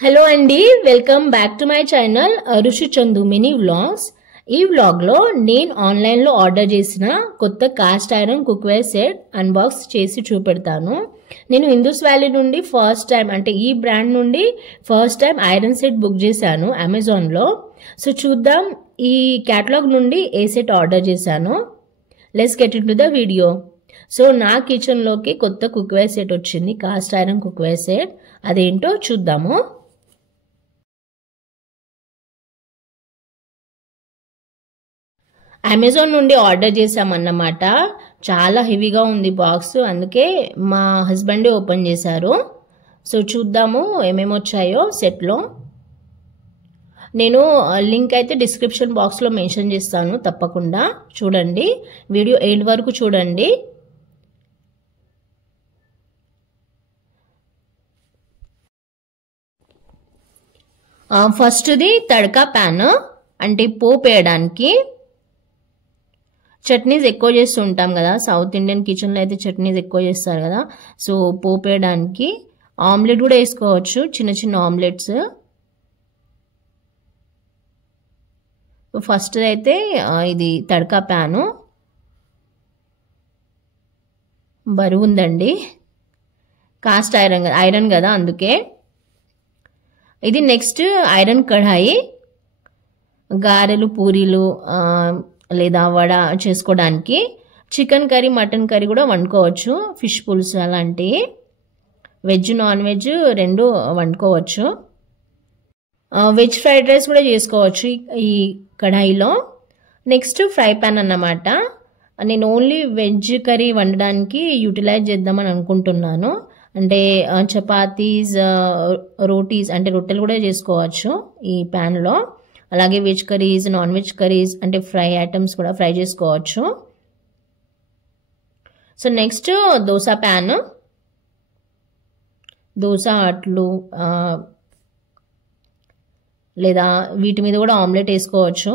Hello అండి, welcome back to my channel Rishi Chandu mini vlogs. ఈ వ్లాగ్లో నేను ఆన్లైన్లో ఆర్డర్ చేసిన కొత్త cast iron cookware set unbox చేసి చూపెడతాను. నేను హిందూస్ వ్యాలీ నుండి ఫస్ట్ టైం, అంటే ఈ బ్రాండ్ నుండి first time iron set book చేశాను అమెజాన్లో. సో చూద్దాం ఈ క్యాటలాగ్ నుండి ఏ సెట్ ఆర్డర్ చేశాను. Let's get in to the video. So నా కిచెన్లోకి కొత్త కుక్వేర్ సెట్ వచ్చింది, కాస్ట్ ఐరన్ కుక్వేర్ సెట్. అదేంటో చూద్దాము. అమెజాన్ నుండి ఆర్డర్ చేసామన్నమాట. చాలా హెవీగా ఉంది బాక్స్, అందుకే మా హస్బెండే ఓపెన్ చేశారు. సో చూద్దాము ఏమేమి వచ్చాయో సెట్లో. నేను లింక్ అయితే డిస్క్రిప్షన్ బాక్స్లో మెన్షన్ చేస్తాను, తప్పకుండా చూడండి. వీడియో ఎండ్ వరకు చూడండి. ఫస్ట్ది తడకా ప్యాన్, అంటే పోపు వేయడానికి. చట్నీస్ ఎక్కువ చేస్తూ ఉంటాం కదా, సౌత్ ఇండియన్ కిచెన్లో అయితే చట్నీస్ ఎక్కువ చేస్తారు కదా. సో పోపు వేయడానికి. ఆమ్లెట్ కూడా వేసుకోవచ్చు, చిన్న చిన్న ఆమ్లెట్స్. ఫస్ట్ అయితే ఇది తడకా ప్యాను, బరువు ఉందండి. కాస్ట్ ఐరన్ కదా, అందుకే. ఇది నెక్స్ట్ ఐరన్ కడాయి, గారెలు పూరీలు లేదా వడ చేసుకోవడానికి. చికెన్ కర్రీ మటన్ కర్రీ కూడా వండుకోవచ్చు, ఫిష్ పులుసు అలాంటివి. వెజ్ నాన్ వెజ్ రెండు వండుకోవచ్చు. వెజ్ ఫ్రైడ్ రైస్ కూడా చేసుకోవచ్చు ఈ కడాయిలో. నెక్స్ట్ ఫ్రై ప్యాన్ అన్నమాట. నేను ఓన్లీ వెజ్ కర్రీ వండడానికి యూటిలైజ్ చేద్దామని అనుకుంటున్నాను. అంటే చపాతీస్, రోటీస్ అంటే రొట్టెలు కూడా చేసుకోవచ్చు ఈ ప్యాన్లో. అలాగే veg curries, non veg curries అంటే ఫ్రై ఐటమ్స్ కూడా ఫ్రై చేసుకోవచ్చు. So next dosa pan, dosa అట్లు లేదా వీటి మీద కూడా ఆమ్లెట్ వేసుకోవచ్చు.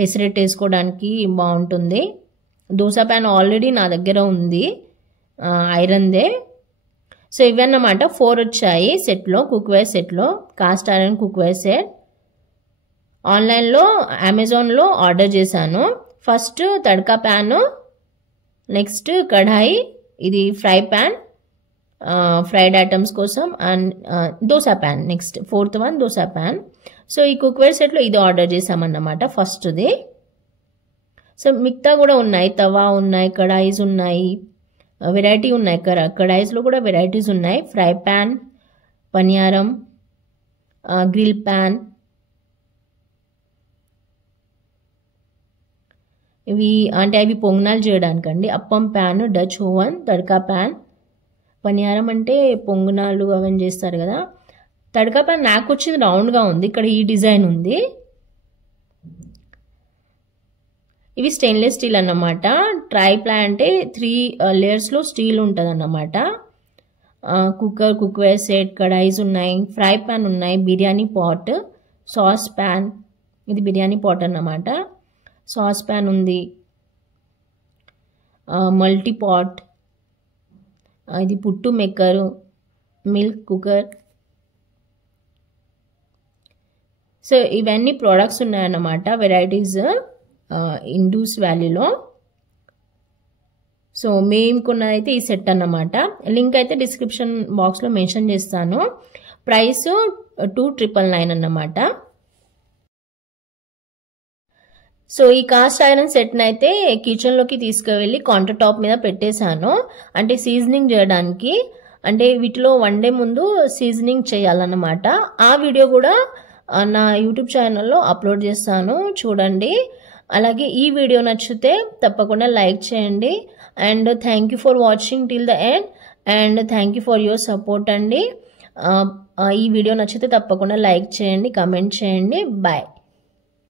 పెసరెట్ వేసుకోవడానికి బాగుంటుంది. దోశ ప్యాన్ ఆల్రెడీ నా దగ్గర ఉంది, ఐరన్దే. సో ఇవన్నమాట 4 వచ్చాయి సెట్లో, కుక్వేర్ సెట్లో, కాస్ట్ ఐరన్ కుక్వేర్ సెట్. ఆన్లైన్లో అమెజాన్లో ఆర్డర్ చేశాను. ఫస్ట్ తడకా ప్యాన్, నెక్స్ట్ కడాయి, ఇది ఫ్రై ప్యాన్ ఫ్రైడ్ ఐటమ్స్ కోసం, and dosa pan next 4th one dosa pan. So ఈ కుక్వేర్ సెట్లో ఇది ఆర్డర్ చేసామన్నమాట ఫస్ట్ది. సో మిగతా కూడా ఉన్నాయి, తవా ఉన్నాయి, కడాయిస్ ఉన్నాయి, వెరైటీ ఉన్నాయి. కడాయిస్లో కూడా వెరైటీస్ ఉన్నాయి. Fry pan, paniyaram, grill pan. ఇవి అంటే అవి పొంగనాలు చేయడానికండి. Appam pan, Dutch oven, tadka pan. Paniyaram అంటే పొంగనాలు అవన్నీ చేస్తారు కదా. తడకా ప్యాన్ నాకు వచ్చింది రౌండ్గా ఉంది, ఇక్కడ ఈ డిజైన్ ఉంది. ఇవి స్టెయిన్లెస్ స్టీల్ అన్నమాట. ట్రై ప్లాన్ అంటే 3 లేయర్స్లో స్టీల్ ఉంటుంది అన్నమాట. కుక్కర్, కుక్వేర్ సెట్, కడాయిస్ ఉన్నాయి, ఫ్రై ప్యాన్ ఉన్నాయి, బిర్యానీ పాట్, సాస్ ప్యాన్. ఇది బిర్యానీ పాట్ అన్నమాట. సాస్ ప్యాన్ ఉంది, మల్టీ పాట్, ఇది puttu maker, milk cooker. So ఇవన్నీ ప్రోడక్ట్స్ ఉన్నాయన్నమాట, వెరైటీస్ హిందూస్ వ్యాలీలో. సో మేము కొన్నదైతే ఈ సెట్ అన్నమాట. లింక్ అయితే డిస్క్రిప్షన్ బాక్స్లో మెన్షన్ చేస్తాను. ప్రైస్ 2,999 అన్నమాట. సో ఈ కాస్ట్ ఐరన్ సెట్ని అయితే కిచెన్లోకి తీసుకువెళ్ళి కౌంటర్ టాప్ మీద పెట్టేశాను, అంటే సీజనింగ్ చేయడానికి. అంటే వీటిలో వండే ముందు సీజనింగ్ చేయాలన్నమాట. ఆ వీడియో కూడా నా యూట్యూబ్ ఛానల్లో అప్లోడ్ చేస్తాను, చూడండి. అలాగే ఈ వీడియో నచ్చితే తప్పకుండా లైక్ చేయండి. And thank you for watching till the end, and thank you for your support అండి. ఈ వీడియో నచ్చితే తప్పకుండా లైక్ చేయండి, కమెంట్ చేయండి. బాయ్.